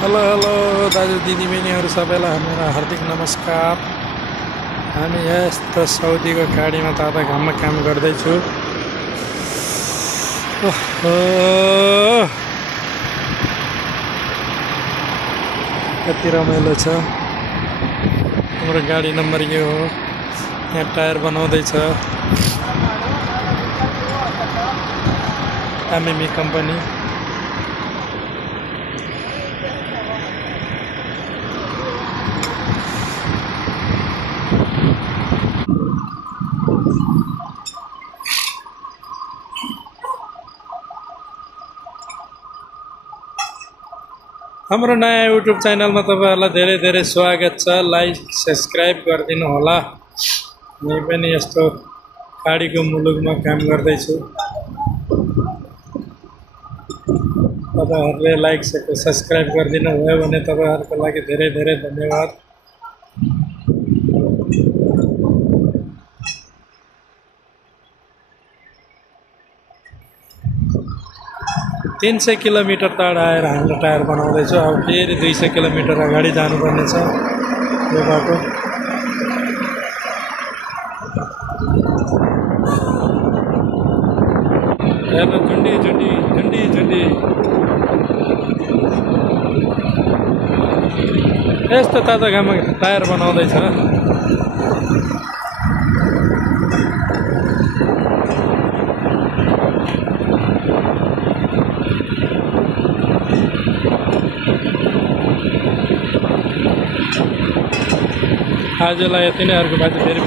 Hello hello दाजु दिदीबहिनीहरू सबैलाई मेरो हार्दिक नमस्कार। हामी यस्तो साउदीको गाडीमा ताता घाममा काम गर्दैछु। ओहो, कति रमाइलो छ। हाम्रो गाडी नम्बर यो हो। यहाँ टायर बनाउँदैछ एमएमई कम्पनी। हाम्रो नयाँ युट्युब च्यानलमा तपाईहरुलाई धेरै धेरै स्वागत छ। लाइक सब्स्क्राइब गरिदिनु होला। म पनि यस्तो गाडीको मुलुकमा काम गर्दैछु। तपाईहरुले लाइक सब्स्क्राइब गरिदिनु भयो भने तपाईहरुको लागि धेरै धेरै धन्यवाद। 300 किलोमिटर टाढा आएर हाम्रो टायर बनाउँदैछु। अब फेरि 200 किलोमिटर अगाडि जानुपर्ने छ यो बाटो। हेर्नु झुन्डी झुन्डी झुन्डी झुन्डी यस्तो तातो घाममा टायर बनाउँदैछ। आजलाई यति नै। अर्को बाटो फेरि